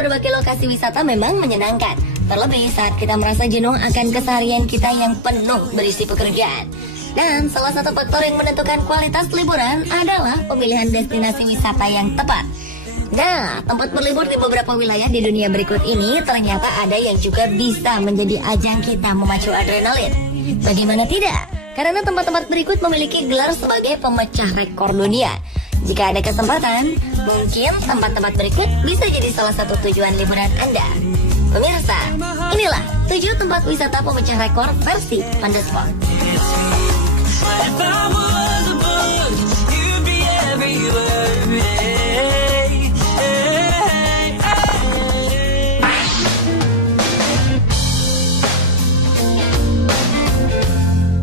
berbagai lokasi wisata memang menyenangkan. Terlebih saat kita merasa jenuh akan keseharian kita yang penuh berisi pekerjaan. Dan salah satu faktor yang menentukan kualitas liburan adalah pemilihan destinasi wisata yang tepat. Nah, tempat berlibur di beberapa wilayah di dunia berikut ini ternyata ada yang juga bisa menjadi ajang kita memacu adrenalin. Bagaimana tidak? Karena tempat-tempat berikut memiliki gelar sebagai pemecah rekor dunia. Jika ada kesempatan, mungkin tempat-tempat berikut bisa jadi salah satu tujuan liburan Anda. Pemirsa, inilah 7 tempat wisata pemecah rekor versi On The Spot.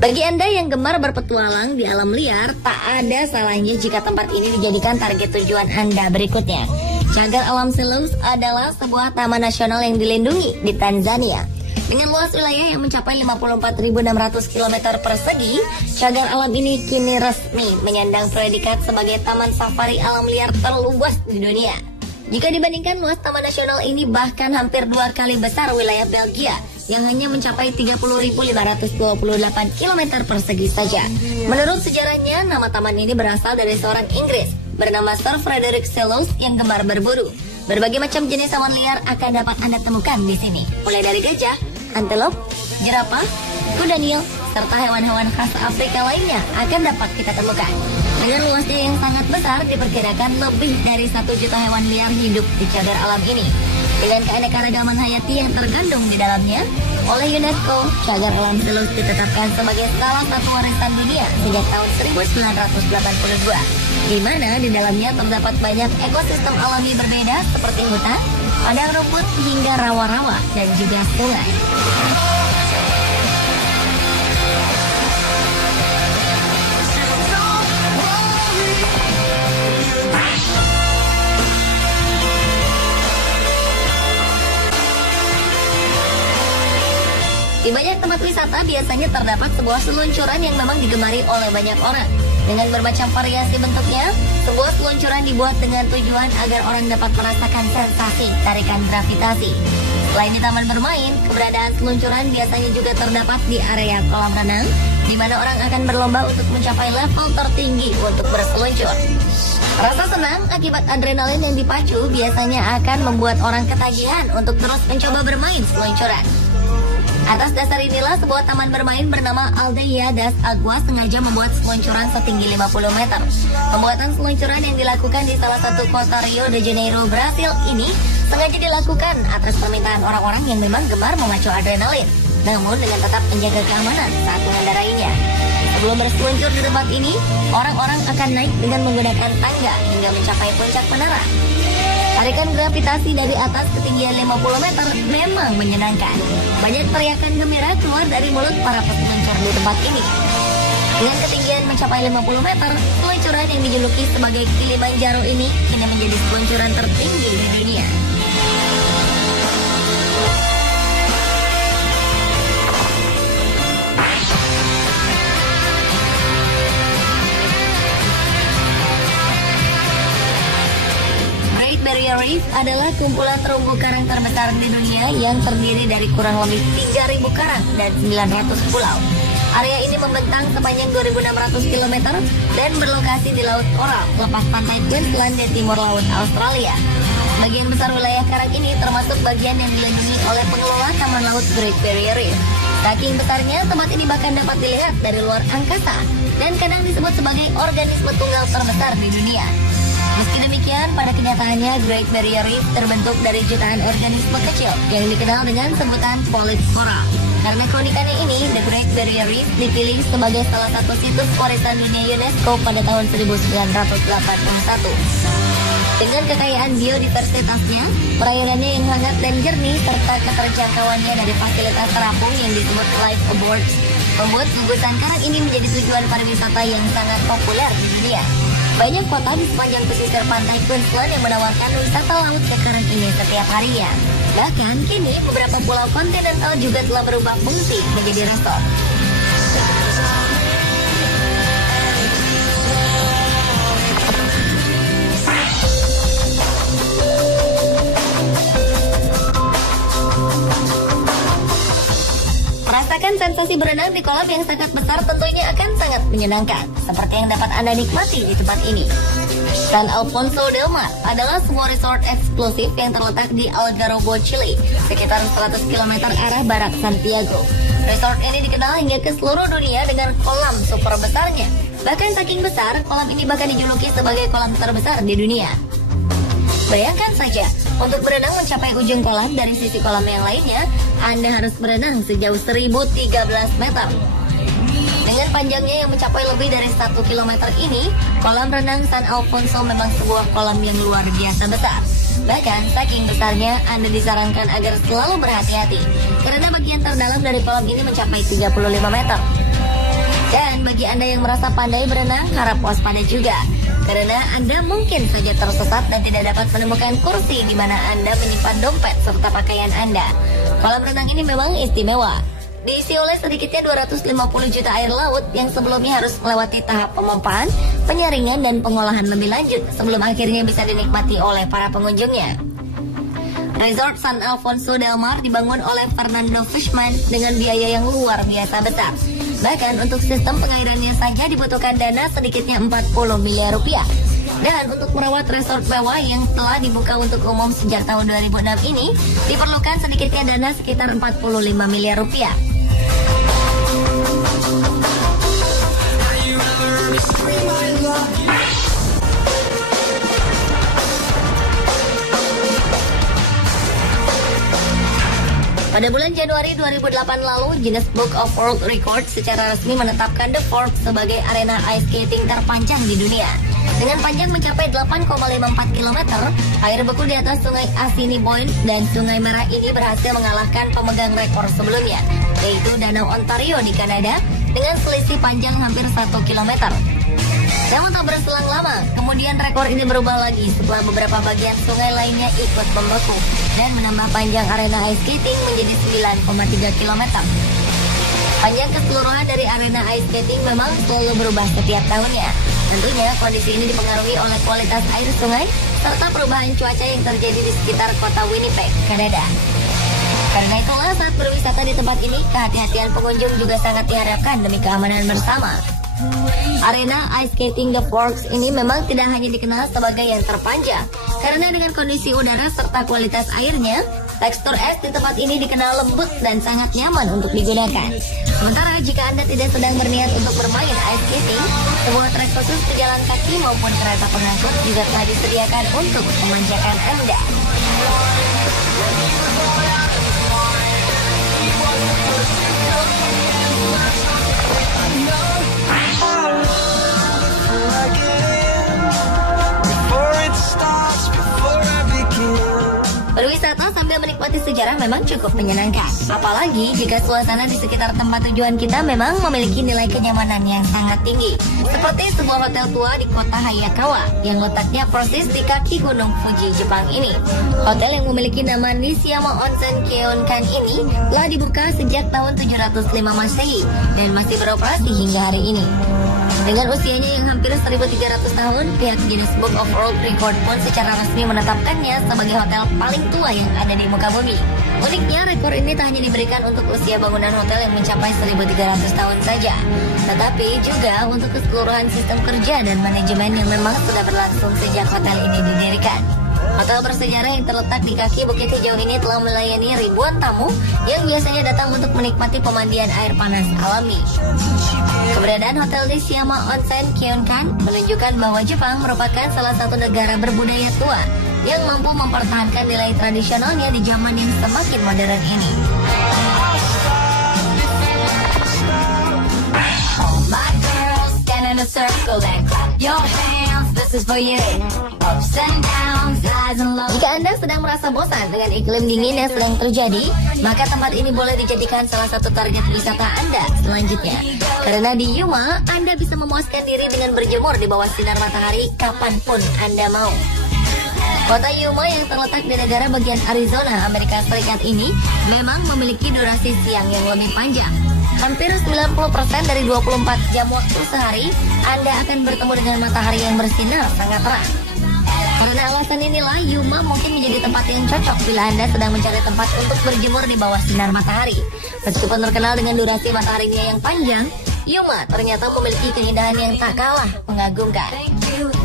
Bagi Anda yang gemar berpetualang di alam liar, tak ada salahnya jika tempat ini dijadikan target tujuan Anda berikutnya. Cagar Alam Selous adalah sebuah taman nasional yang dilindungi di Tanzania. Dengan luas wilayah yang mencapai 54.600 km persegi, cagar alam ini kini resmi menyandang predikat sebagai taman safari alam liar terluas di dunia. Jika dibandingkan luas taman nasional ini bahkan hampir 2 kali besar wilayah Belgia yang hanya mencapai 30.528 km persegi saja. Menurut sejarahnya, nama taman ini berasal dari seorang Inggris bernama Sir Frederick Selous yang gemar berburu. Berbagai macam jenis hewan liar akan dapat Anda temukan di sini, mulai dari gajah, antelop, jerapah, kuda nil, serta hewan-hewan khas Afrika lainnya akan dapat kita temukan. Dengan luasnya yang sangat besar, diperkirakan lebih dari 1 juta hewan liar hidup di cagar alam ini. Dengan keanekaragaman hayati yang terkandung di dalamnya, oleh UNESCO, cagar alam Selous ditetapkan sebagai salah satu warisan dunia sejak tahun 1982, di mana di dalamnya terdapat banyak ekosistem alami berbeda seperti hutan, padang rumput hingga rawa-rawa dan juga sungai. Di banyak tempat wisata biasanya terdapat sebuah seluncuran yang memang digemari oleh banyak orang. Dengan bermacam variasi bentuknya, sebuah seluncuran dibuat dengan tujuan agar orang dapat merasakan sensasi tarikan gravitasi. Selain di taman bermain, keberadaan seluncuran biasanya juga terdapat di area kolam renang, di mana orang akan berlomba untuk mencapai level tertinggi untuk berseluncur. Rasa senang akibat adrenalin yang dipacu biasanya akan membuat orang ketagihan untuk terus mencoba bermain seluncuran. Atas dasar inilah sebuah taman bermain bernama Aldeia das Aguas sengaja membuat seluncuran setinggi 50 meter. Pembuatan seluncuran yang dilakukan di salah satu kota Rio de Janeiro, Brasil ini sengaja dilakukan atas permintaan orang-orang yang memang gemar memacu adrenalin, namun dengan tetap menjaga keamanan saat mengendarainya. Sebelum berseluncur di tempat ini, orang-orang akan naik dengan menggunakan tangga hingga mencapai puncak menara. Tarikan gravitasi dari atas ketinggian 50 meter memang menyenangkan. Banyak teriakan gembira keluar dari mulut para peseluncur di tempat ini. Dengan ketinggian mencapai 50 meter, seluncuran yang dijuluki sebagai Kilimanjaro ini kini menjadi seluncuran tertinggi di dunia. Barrier Reef adalah kumpulan terumbu karang terbesar di dunia yang terdiri dari kurang lebih 3.000 karang dan 900 pulau. Area ini membentang sepanjang 2.600 km dan berlokasi di Laut Coral, lepas pantai Queensland di timur laut Australia. Bagian besar wilayah karang ini termasuk bagian yang dilindungi oleh pengelola Taman Laut Great Barrier Reef. Saking besarnya, tempat ini bahkan dapat dilihat dari luar angkasa dan kadang disebut sebagai organisme tunggal terbesar di dunia. Meski demikian, pada kenyataannya Great Barrier Reef terbentuk dari jutaan organisme kecil yang dikenal dengan sebutan polip coral. Karena keunikannya ini, The Great Barrier Reef dipilih sebagai salah satu situs warisan dunia UNESCO pada tahun 1981. Dengan kekayaan biodiversitasnya, perairannya yang hangat dan jernih, serta keterjangkauannya dari fasilitas terapung yang disebut life aboard, membuat gugusan karang ini menjadi tujuan pariwisata yang sangat populer di dunia. Banyak kota di sepanjang pesisir pantai Queensland yang menawarkan wisata laut ke karang ini setiap harinya. Bahkan kini beberapa pulau kontinental juga telah berubah fungsi menjadi resort. Sensasi berenang di kolam yang sangat besar tentunya akan sangat menyenangkan, seperti yang dapat Anda nikmati di tempat ini. San Alfonso del Mar adalah sebuah resort eksklusif yang terletak di Algarrobo, Chile, sekitar 100 km arah barat Santiago. Resort ini dikenal hingga ke seluruh dunia dengan kolam super besarnya. Bahkan saking besar, kolam ini bahkan dijuluki sebagai kolam terbesar di dunia. Bayangkan saja, untuk berenang mencapai ujung kolam dari sisi kolam yang lainnya, Anda harus berenang sejauh 1013 meter. Dengan panjangnya yang mencapai lebih dari 1 km ini, kolam renang San Alfonso memang sebuah kolam yang luar biasa besar. Bahkan saking besarnya, Anda disarankan agar selalu berhati-hati, karena bagian terdalam dari kolam ini mencapai 35 meter. Dan bagi Anda yang merasa pandai berenang, harap waspada juga, karena Anda mungkin saja tersesat dan tidak dapat menemukan kursi di mana Anda menyimpan dompet serta pakaian Anda. Kolam renang ini memang istimewa. Diisi oleh sedikitnya 250 juta air laut yang sebelumnya harus melewati tahap pemompaan, penyaringan, dan pengolahan lebih lanjut sebelum akhirnya bisa dinikmati oleh para pengunjungnya. Resort San Alfonso del Mar dibangun oleh Fernando Fishman dengan biaya yang luar biasa besar. Bahkan untuk sistem pengairannya saja dibutuhkan dana sedikitnya 40 miliar rupiah. Dan untuk merawat resort mewah yang telah dibuka untuk umum sejak tahun 2006 ini, diperlukan sedikitnya dana sekitar 45 miliar rupiah. Pada bulan Januari 2008 lalu, Guinness Book of World Records secara resmi menetapkan The Forks sebagai arena ice skating terpanjang di dunia. Dengan panjang mencapai 8,54 km, air beku di atas sungai Assiniboine dan Sungai Merah ini berhasil mengalahkan pemegang rekor sebelumnya, yaitu Danau Ontario di Kanada, dengan selisih panjang hampir 1 km. Namun tak berselang lama, kemudian rekor ini berubah lagi setelah beberapa bagian sungai lainnya ikut membeku dan menambah panjang arena ice skating menjadi 9,3 km. Panjang keseluruhan dari arena ice skating memang selalu berubah setiap tahunnya. Tentunya kondisi ini dipengaruhi oleh kualitas air sungai serta perubahan cuaca yang terjadi di sekitar kota Winnipeg, Kanada. Karena itulah saat berwisata di tempat ini, kehati-hatian pengunjung juga sangat diharapkan demi keamanan bersama. Arena ice skating The Forks ini memang tidak hanya dikenal sebagai yang terpanjang, karena dengan kondisi udara serta kualitas airnya, tekstur es di tempat ini dikenal lembut dan sangat nyaman untuk digunakan. Sementara jika Anda tidak sedang berniat untuk bermain ice skating, sebuah trek khusus pejalan kaki maupun kereta pengangkut juga telah disediakan untuk memanjakan Anda. Berwisata sambil menikmati sejarah memang cukup menyenangkan. Apalagi jika suasana di sekitar tempat tujuan kita memang memiliki nilai kenyamanan yang sangat tinggi. Seperti sebuah hotel tua di kota Hayakawa yang letaknya persis di kaki gunung Fuji, Jepang ini. Hotel yang memiliki nama Nishiyama Onsen Kyokan ini telah dibuka sejak tahun 705 Masehi dan masih beroperasi hingga hari ini. Dengan usianya yang hampir 1.300 tahun, pihak Guinness Book of World Record pun secara resmi menetapkannya sebagai hotel paling tua yang ada di muka bumi. Uniknya, rekor ini tak hanya diberikan untuk usia bangunan hotel yang mencapai 1.300 tahun saja, tetapi juga untuk keseluruhan sistem kerja dan manajemen yang memang sudah berlangsung sejak hotel ini didirikan. Hotel bersejarah yang terletak di kaki Bukit Hijau ini telah melayani ribuan tamu yang biasanya datang untuk menikmati pemandian air panas alami. Keberadaan Hotel Nishiyama Onsen Kyokan menunjukkan bahwa Jepang merupakan salah satu negara berbudaya tua yang mampu mempertahankan nilai tradisionalnya di zaman yang semakin modern ini. My girls stand in a circle and clap your hands. This is for you. Ups and downs, highs and lows. Jika Anda sedang merasa bosan dengan iklim dingin yang sedang terjadi, maka tempat ini boleh dijadikan salah satu target wisata Anda selanjutnya. Karena di Yuma, Anda bisa memuaskan diri dengan berjemur di bawah sinar matahari kapanpun Anda mau. Kota Yuma yang terletak di negara bagian Arizona, Amerika Serikat ini memang memiliki durasi siang yang lebih panjang. Hampir 90% dari 24 jam waktu sehari, Anda akan bertemu dengan matahari yang bersinar sangat terang. Karena alasan inilah Yuma mungkin menjadi tempat yang cocok bila Anda sedang mencari tempat untuk berjemur di bawah sinar matahari. Meskipun terkenal dengan durasi mataharinya yang panjang, Yuma ternyata memiliki keindahan yang tak kalah mengagumkan.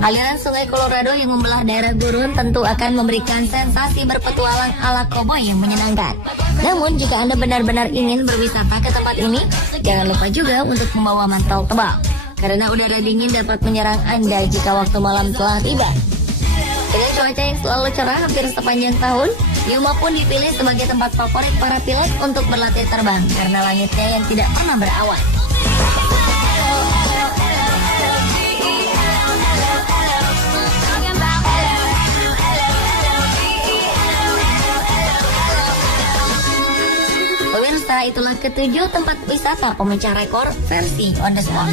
Aliran sungai Colorado yang membelah daerah gurun tentu akan memberikan sensasi berpetualang ala koboi yang menyenangkan. Namun jika Anda benar-benar ingin berwisata ke tempat ini, jangan lupa juga untuk membawa mantel tebal. Karena udara dingin dapat menyerang Anda jika waktu malam telah tiba. Dengan cuaca yang selalu cerah hampir sepanjang tahun, Yuma pun dipilih sebagai tempat favorit para pilot untuk berlatih terbang karena langitnya yang tidak pernah berawan. Pemirsa, itulah ketujuh tempat wisata pemecah rekor versi On The Spot.